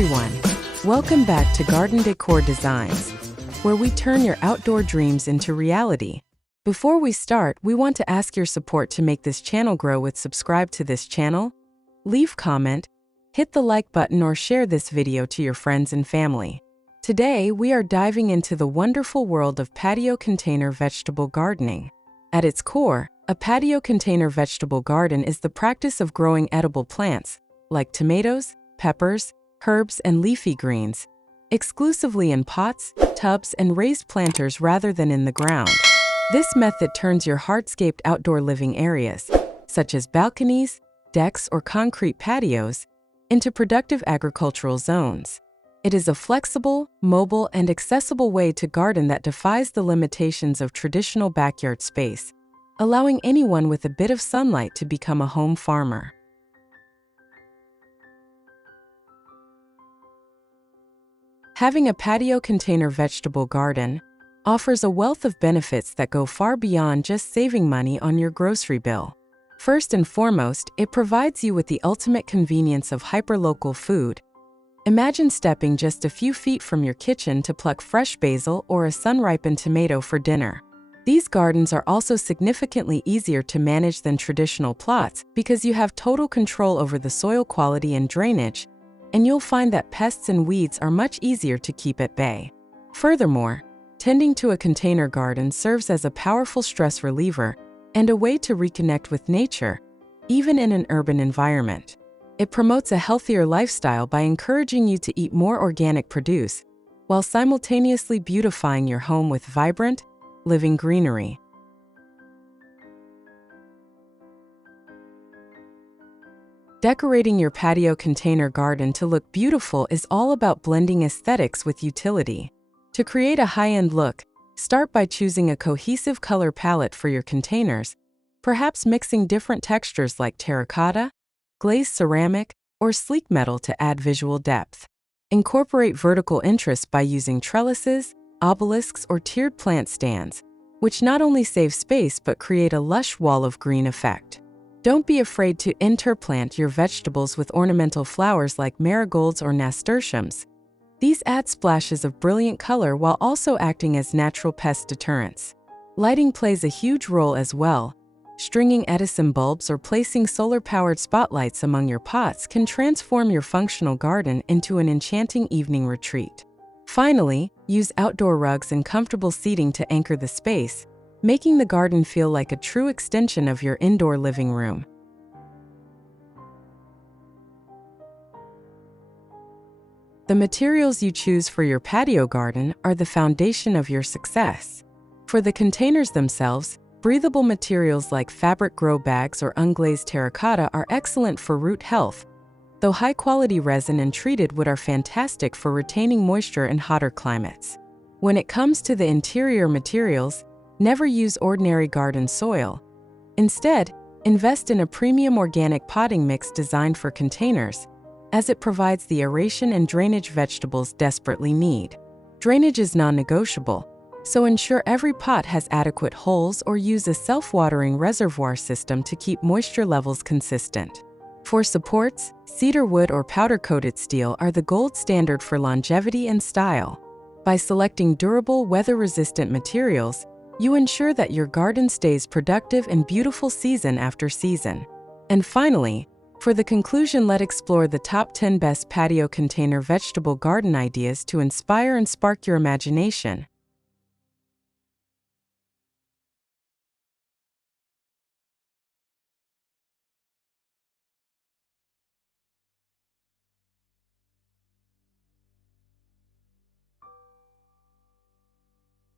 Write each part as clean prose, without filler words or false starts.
everyone! Welcome back to Garden Decor Designs, where we turn your outdoor dreams into reality. Before we start, we want to ask your support to make this channel grow with subscribe to this channel, leave comment, hit the like button or share this video to your friends and family. Today, we are diving into the wonderful world of patio container vegetable gardening. At its core, a patio container vegetable garden is the practice of growing edible plants, like tomatoes, peppers, herbs, and leafy greens, exclusively in pots, tubs, and raised planters rather than in the ground. This method turns your hardscaped outdoor living areas, such as balconies, decks, or concrete patios, into productive agricultural zones. It is a flexible, mobile, and accessible way to garden that defies the limitations of traditional backyard space, allowing anyone with a bit of sunlight to become a home farmer. Having a patio container vegetable garden offers a wealth of benefits that go far beyond just saving money on your grocery bill. First and foremost, it provides you with the ultimate convenience of hyperlocal food. Imagine stepping just a few feet from your kitchen to pluck fresh basil or a sun-ripened tomato for dinner. These gardens are also significantly easier to manage than traditional plots because you have total control over the soil quality and drainage, and you'll find that pests and weeds are much easier to keep at bay. Furthermore, tending to a container garden serves as a powerful stress reliever and a way to reconnect with nature, even in an urban environment. It promotes a healthier lifestyle by encouraging you to eat more organic produce, while simultaneously beautifying your home with vibrant, living greenery. Decorating your patio container garden to look beautiful is all about blending aesthetics with utility. To create a high-end look, start by choosing a cohesive color palette for your containers, perhaps mixing different textures like terracotta, glazed ceramic, or sleek metal to add visual depth. Incorporate vertical interest by using trellises, obelisks, or tiered plant stands, which not only save space but create a lush wall of green effect. Don't be afraid to interplant your vegetables with ornamental flowers like marigolds or nasturtiums. These add splashes of brilliant color while also acting as natural pest deterrents. Lighting plays a huge role as well. Stringing Edison bulbs or placing solar-powered spotlights among your pots can transform your functional garden into an enchanting evening retreat. Finally, use outdoor rugs and comfortable seating to anchor the space, making the garden feel like a true extension of your indoor living room. The materials you choose for your patio garden are the foundation of your success. For the containers themselves, breathable materials like fabric grow bags or unglazed terracotta are excellent for root health, though high-quality resin and treated wood are fantastic for retaining moisture in hotter climates. When it comes to the interior materials, never use ordinary garden soil. Instead, invest in a premium organic potting mix designed for containers, as it provides the aeration and drainage vegetables desperately need. Drainage is non-negotiable, so ensure every pot has adequate holes or use a self-watering reservoir system to keep moisture levels consistent. For supports, cedar wood or powder-coated steel are the gold standard for longevity and style. By selecting durable, weather-resistant materials, you ensure that your garden stays productive and beautiful season after season. And finally, for the conclusion, let's explore the top 10 best patio container vegetable garden ideas to inspire and spark your imagination.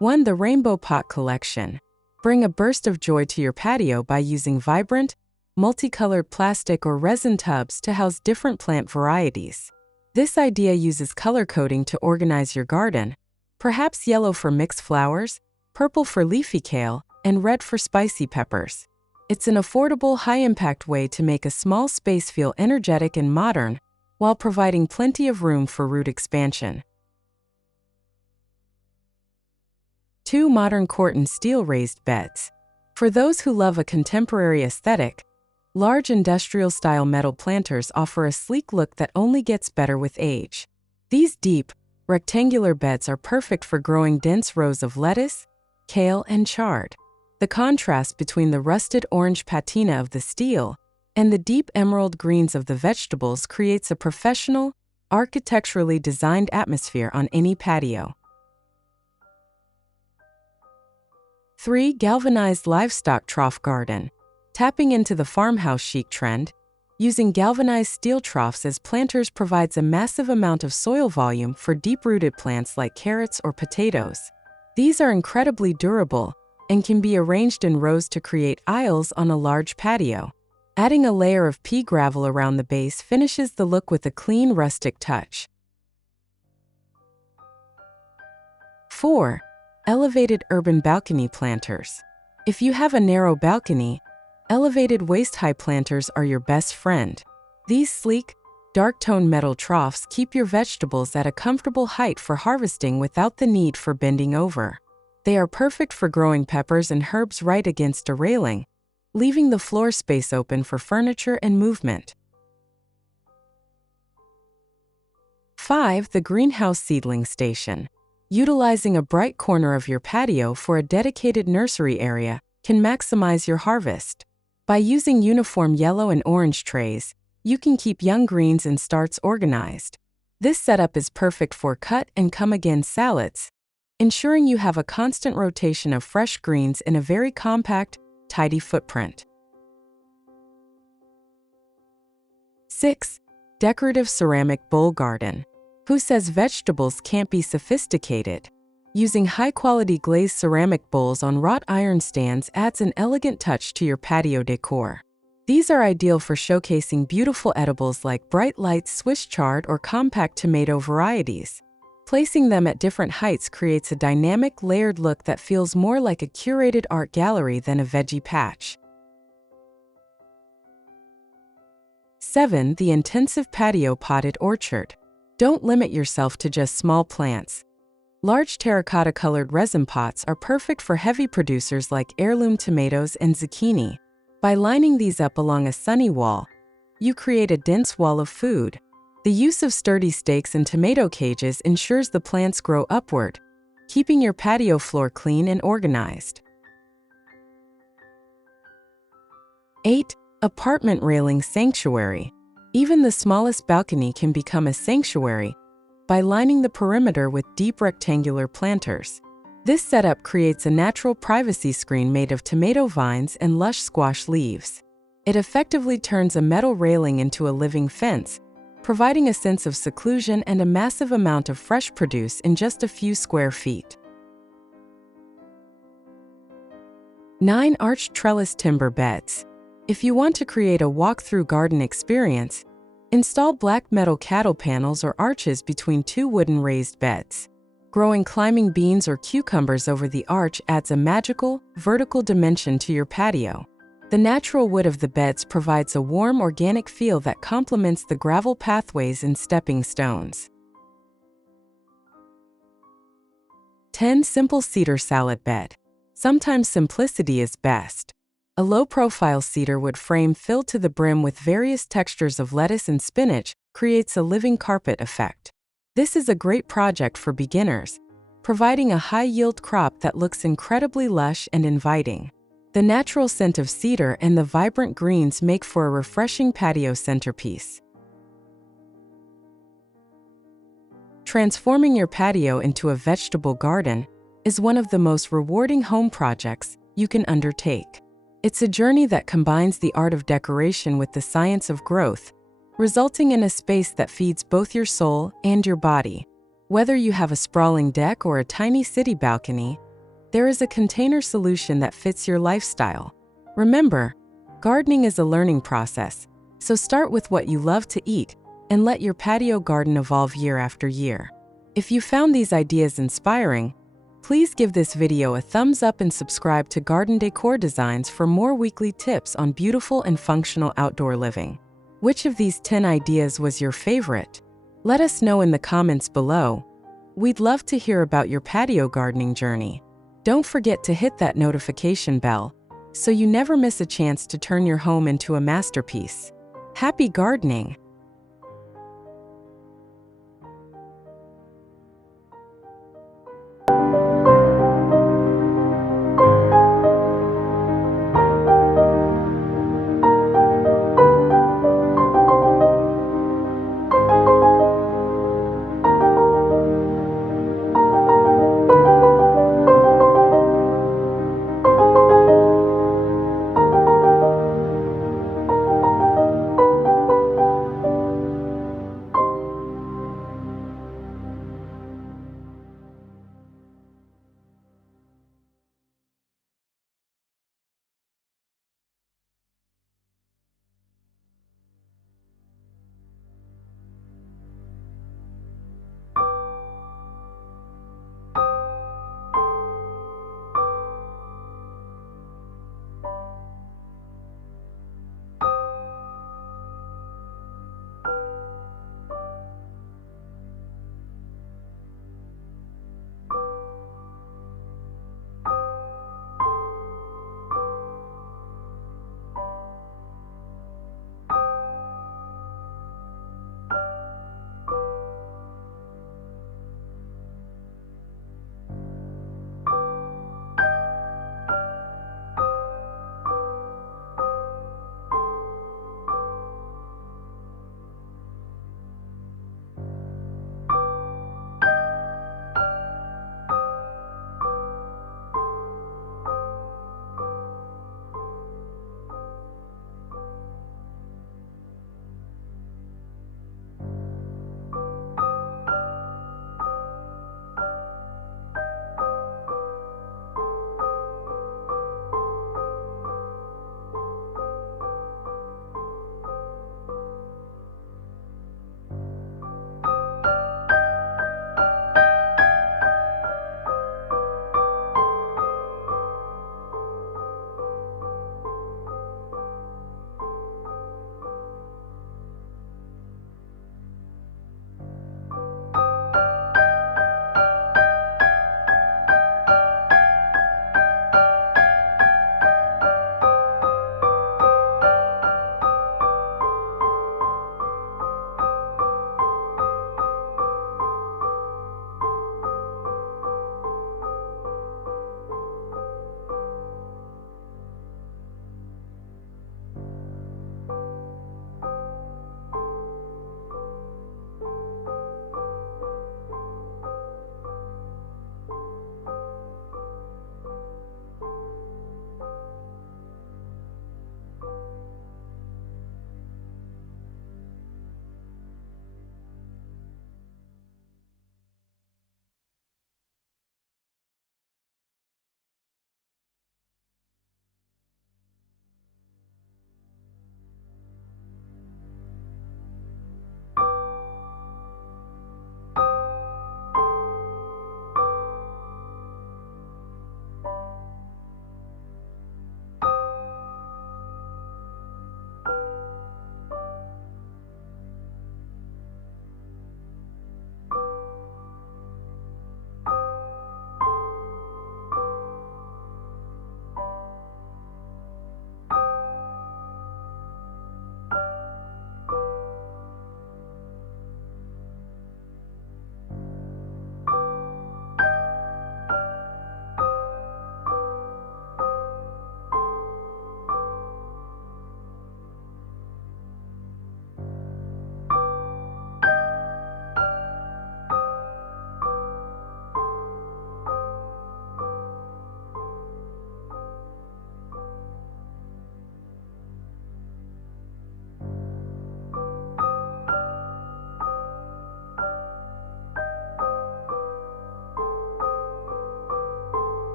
One, the Rainbow Pot Collection. Bring a burst of joy to your patio by using vibrant, multicolored plastic or resin tubs to house different plant varieties. This idea uses color coding to organize your garden, perhaps yellow for mixed flowers, purple for leafy kale, and red for spicy peppers. It's an affordable, high-impact way to make a small space feel energetic and modern, while providing plenty of room for root expansion. 2. Modern corten steel raised beds. For those who love a contemporary aesthetic, Large industrial-style metal planters offer a sleek look that only gets better with age. These deep, rectangular beds are perfect for growing dense rows of lettuce, kale, and chard. The contrast between the rusted orange patina of the steel and the deep emerald greens of the vegetables creates a professional, architecturally designed atmosphere on any patio. 3. Galvanized livestock trough garden. Tapping into the farmhouse chic trend, using galvanized steel troughs as planters provides a massive amount of soil volume for deep-rooted plants like carrots or potatoes. These are incredibly durable and can be arranged in rows to create aisles on a large patio. Adding a layer of pea gravel around the base finishes the look with a clean, rustic touch. 4. Elevated urban balcony planters. If you have a narrow balcony, elevated waist-high planters are your best friend. These sleek, dark-toned metal troughs keep your vegetables at a comfortable height for harvesting without the need for bending over. They are perfect for growing peppers and herbs right against a railing, leaving the floor space open for furniture and movement. 5. The greenhouse seedling station. Utilizing a bright corner of your patio for a dedicated nursery area can maximize your harvest. By using uniform yellow and orange trays, you can keep young greens and starts organized. This setup is perfect for cut and come-again salads, ensuring you have a constant rotation of fresh greens in a very compact, tidy footprint. 6. Decorative ceramic bowl garden. Who says vegetables can't be sophisticated? Using high-quality glazed ceramic bowls on wrought iron stands adds an elegant touch to your patio decor. These are ideal for showcasing beautiful edibles like bright light Swiss chard or compact tomato varieties. Placing them at different heights creates a dynamic, layered look that feels more like a curated art gallery than a veggie patch. 7. The intensive patio potted orchard. Don't limit yourself to just small plants. Large terracotta-colored resin pots are perfect for heavy producers like heirloom tomatoes and zucchini. By lining these up along a sunny wall, you create a dense wall of food. The use of sturdy stakes and tomato cages ensures the plants grow upward, keeping your patio floor clean and organized. 8. Apartment railing sanctuary. Even the smallest balcony can become a sanctuary by lining the perimeter with deep rectangular planters. This setup creates a natural privacy screen made of tomato vines and lush squash leaves. It effectively turns a metal railing into a living fence, providing a sense of seclusion and a massive amount of fresh produce in just a few square feet. 9. Arched trellis timber beds. If you want to create a walk-through garden experience, install black metal cattle panels or arches between two wooden raised beds. Growing climbing beans or cucumbers over the arch adds a magical, vertical dimension to your patio. The natural wood of the beds provides a warm, organic feel that complements the gravel pathways and stepping stones. 10. Simple cedar salad bed. Sometimes simplicity is best. A low-profile cedar wood frame filled to the brim with various textures of lettuce and spinach creates a living carpet effect. This is a great project for beginners, providing a high-yield crop that looks incredibly lush and inviting. The natural scent of cedar and the vibrant greens make for a refreshing patio centerpiece. Transforming your patio into a vegetable garden is one of the most rewarding home projects you can undertake. It's a journey that combines the art of decoration with the science of growth, resulting in a space that feeds both your soul and your body. Whether you have a sprawling deck or a tiny city balcony, there is a container solution that fits your lifestyle. Remember, gardening is a learning process, so start with what you love to eat and let your patio garden evolve year after year. If you found these ideas inspiring, please give this video a thumbs up and subscribe to Garden Decor Designs for more weekly tips on beautiful and functional outdoor living. Which of these 10 ideas was your favorite? Let us know in the comments below. We'd love to hear about your patio gardening journey. Don't forget to hit that notification bell so you never miss a chance to turn your home into a masterpiece. Happy gardening!